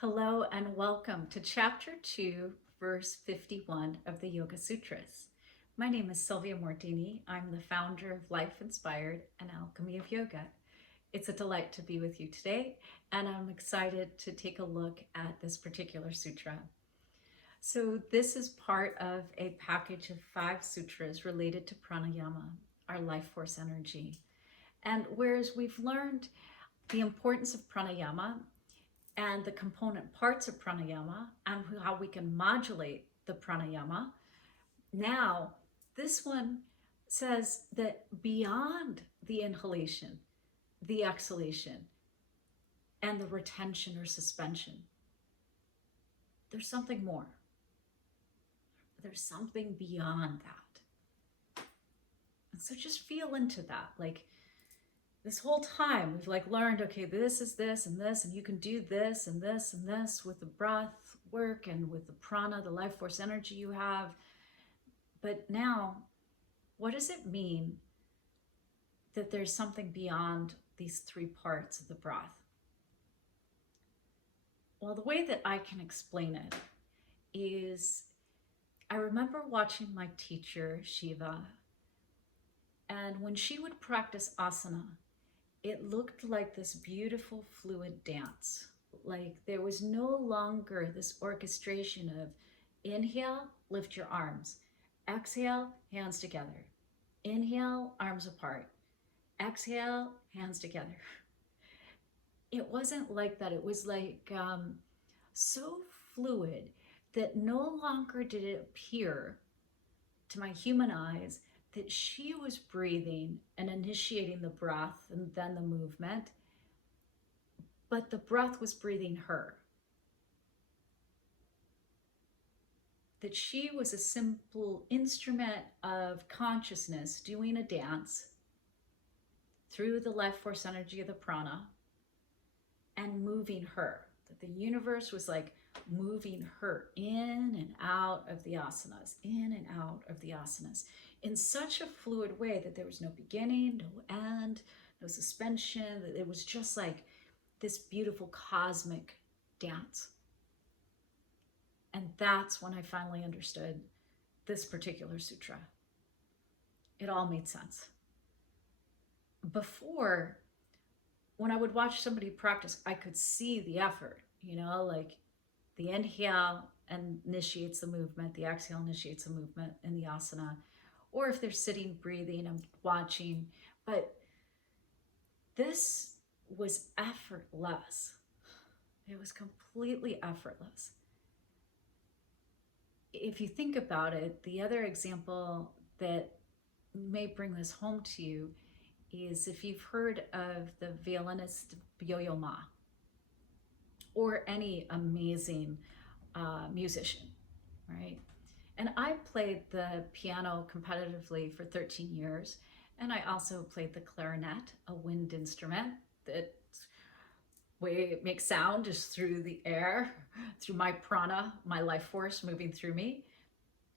Hello and welcome to Chapter 2, Verse 51 of the Yoga Sutras. My name is Sylvia Mordini. I'm the founder of Life Inspired and Alchemy of Yoga. It's a delight to be with you today, and I'm excited to take a look at this particular sutra. So, this is part of a package of 5 sutras related to pranayama, our life force energy. And whereas we've learned the importance of pranayama and the component parts of pranayama and how we can modulate the pranayama. Now, this one says that beyond the inhalation, the exhalation, and the retention or suspension, there's something more. There's something beyond that. And so just feel into that. Like, this whole time we've learned, okay, this is this, and you can do this and this and this with the breath work and with the prana, the life force energy you have. But now, what does it mean that there's something beyond these 3 parts of the breath? Well, the way that I can explain it is I remember watching my teacher, Shiva, and when she would practice asana, it looked like this beautiful fluid dance. Like there was no longer this orchestration of inhale, lift your arms, exhale, hands together, inhale, arms apart, exhale, hands together. It wasn't like that. It was like so fluid that no longer did it appear to my human eyes that she was breathing and initiating the breath and then the movement, but the breath was breathing her. That she was a simple instrument of consciousness doing a dance through the life force energy of the prana and moving her. That the universe was like moving her in and out of the asanas, in and out of the asanas, in such a fluid way that there was no beginning, no end, no suspension. That it was just like this beautiful cosmic dance. And that's when I finally understood this particular sutra. It all made sense. Before, when I would watch somebody practice, I could see the effort, like the inhale initiates the movement, the exhale initiates the movement in the asana. Or if they're sitting, breathing, I'm watching. But this was effortless. It was completely effortless. If you think about it, the other example that may bring this home to you is if you've heard of the violinist Yo-Yo Ma or any amazing musician, right? And I played the piano competitively for 13 years. And I also played the clarinet, a wind instrument that way it makes sound is through the air, through my prana, my life force moving through me.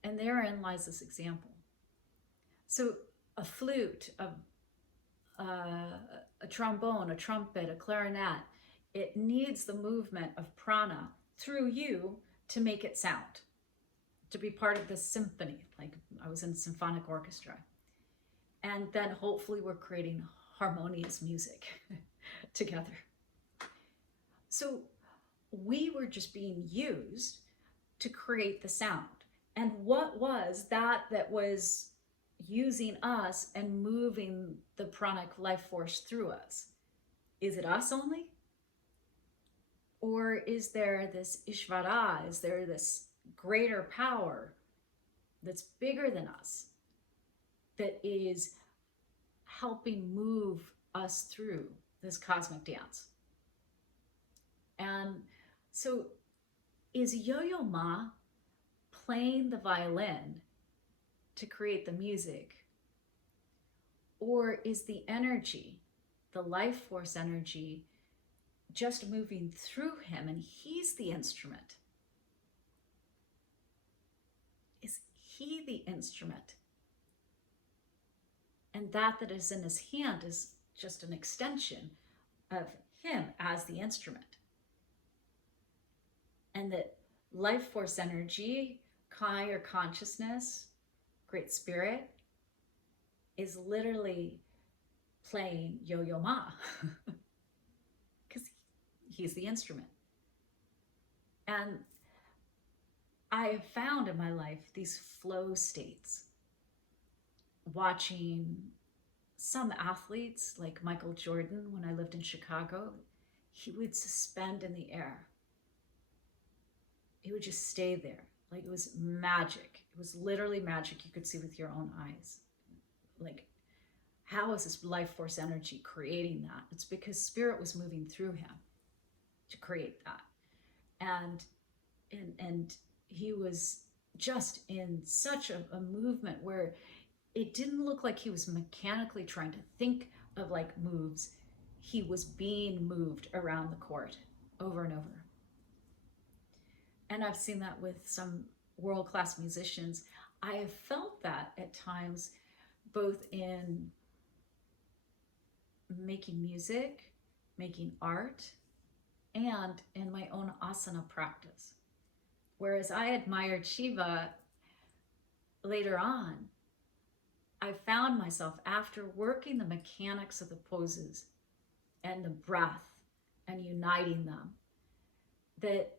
And therein lies this example. So a flute, a trombone, a trumpet, a clarinet, it needs the movement of prana through you to make it sound, to be part of the symphony. Like I was in symphonic orchestra. And then hopefully we're creating harmonious music together. So we were just being used to create the sound. And what was that was using us and moving the pranic life force through us? Is it us only? Or is there this Ishvara? Is there this greater power that's bigger than us that is helping move us through this cosmic dance? And so is Yo-Yo Ma playing the violin to create the music? Or is the energy, the life force energy, just moving through him and he's the instrument? Is he the instrument? And that is in his hand is just an extension of him as the instrument. And that life force energy, Kai or consciousness, great spirit, is literally playing Yo-Yo Ma because he's the instrument. And I have found in my life these flow states, watching some athletes like Michael Jordan. When I lived in Chicago, he would suspend in the air. He would just stay there. Like it was magic. It was literally magic you could see with your own eyes. Like, how is this life force energy creating that? It's because spirit was moving through him to create that. And he was just in such a movement where it didn't look like he was mechanically trying to think of like moves. He was being moved around the court over and over. And I've seen that with some world-class musicians. I have felt that at times, both in making music, making art, and in my own asana practice. Whereas I admired Shiva, later on, I found myself, after working the mechanics of the poses and the breath and uniting them, that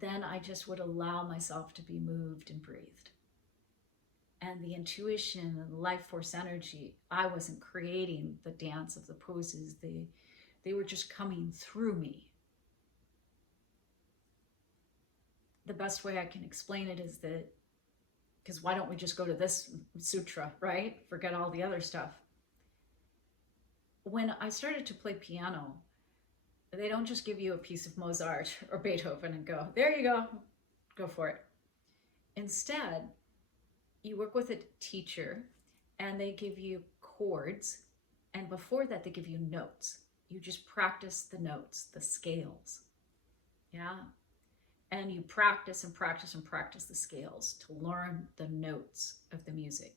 then I just would allow myself to be moved and breathed. And the intuition and the life force energy, I wasn't creating the dance of the poses. They were just coming through me. The best way I can explain it is that, because why don't we just go to this sutra, right? Forget all the other stuff. When I started to play piano, they don't just give you a piece of Mozart or Beethoven and go, there you go for it. Instead, you work with a teacher and they give you chords. And before that, they give you notes. You just practice the notes, the scales. Yeah. And you practice and practice and practice the scales to learn the notes of the music.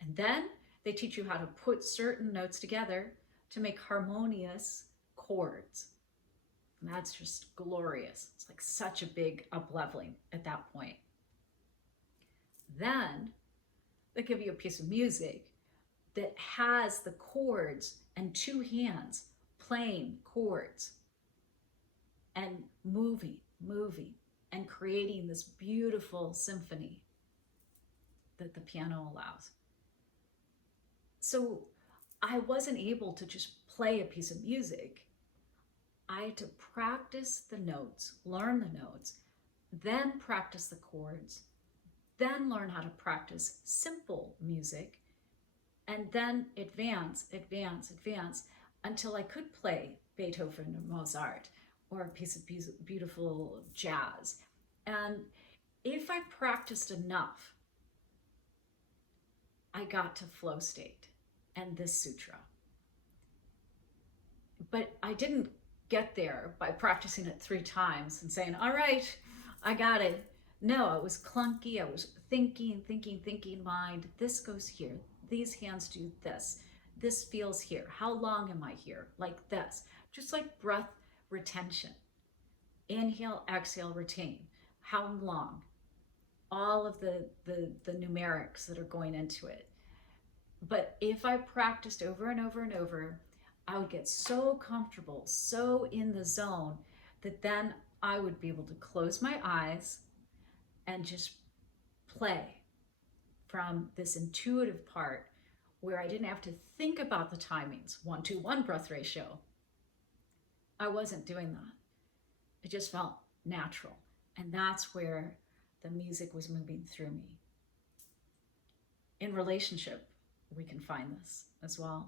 And then they teach you how to put certain notes together to make harmonious chords. And that's just glorious. It's like such a big up-leveling at that point. Then they give you a piece of music that has the chords and two hands playing chords and moving, and creating this beautiful symphony that the piano allows. So I wasn't able to just play a piece of music. I had to practice the notes, learn the notes, then practice the chords, then learn how to practice simple music, and then advance until I could play Beethoven or Mozart or a piece of beautiful jazz. And if I practiced enough, I got to flow state and this sutra. But I didn't get there by practicing it 3 times and saying, all right, I got it. No, it was clunky. I was thinking, mind, this goes here. These hands do this. This feels here. How long am I here? Like this. Just like breath retention. Inhale, exhale, retain. How long? All of the numerics that are going into it. But if I practiced over and over and over, I would get so comfortable, so in the zone, that then I would be able to close my eyes and just play from this intuitive part where I didn't have to think about the timings, 1-2-1 breath ratio. I wasn't doing that. It just felt natural. And that's where the music was moving through me. In relationship, we can find this as well.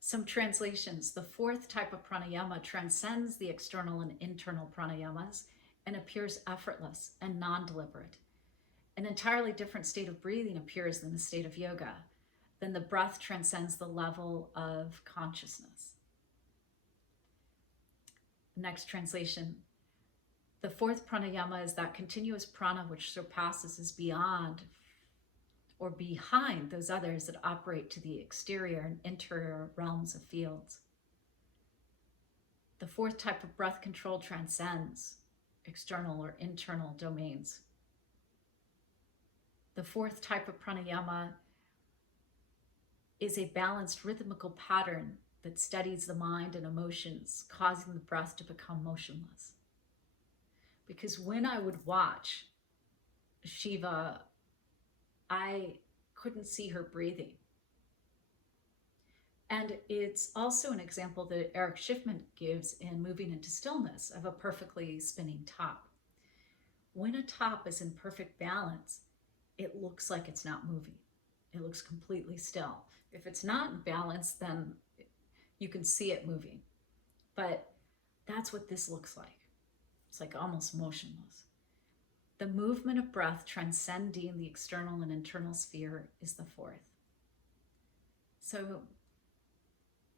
Some translations: the 4th type of pranayama transcends the external and internal pranayamas and appears effortless and non-deliberate. An entirely different state of breathing appears than the state of yoga. Then the breath transcends the level of consciousness. Next translation: the 4th pranayama is that continuous prana which surpasses, is beyond or behind those others that operate to the exterior and interior realms of fields. The 4th type of breath control transcends. external or internal domains. The fourth type of pranayama is a balanced rhythmical pattern that steadies the mind and emotions, causing the breath to become motionless. Because when I would watch Shiva, I couldn't see her breathing. And it's also an example that Eric Schiffman gives in Moving into Stillness of a perfectly spinning top. When a top is in perfect balance, it looks like it's not moving. It looks completely still. If it's not in balance, then you can see it moving. But that's what this looks like. It's like almost motionless. The movement of breath transcending the external and internal sphere is the fourth. So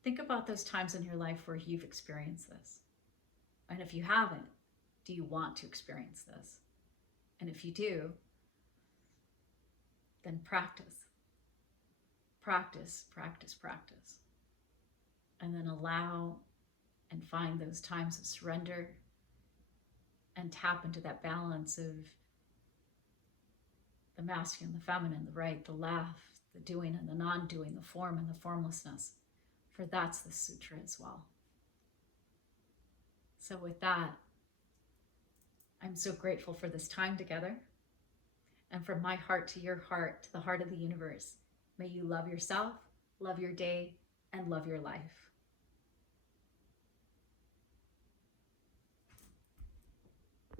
think about those times in your life where you've experienced this. And if you haven't, do you want to experience this? And if you do, then practice. Practice, practice, practice. And then allow and find those times of surrender and tap into that balance of the masculine, the feminine, the right, the left, the doing and the non-doing, the form and the formlessness. For that's the sutra as well. So with that, I'm so grateful for this time together. And from my heart to your heart, to the heart of the universe, may you love yourself, love your day, and love your life.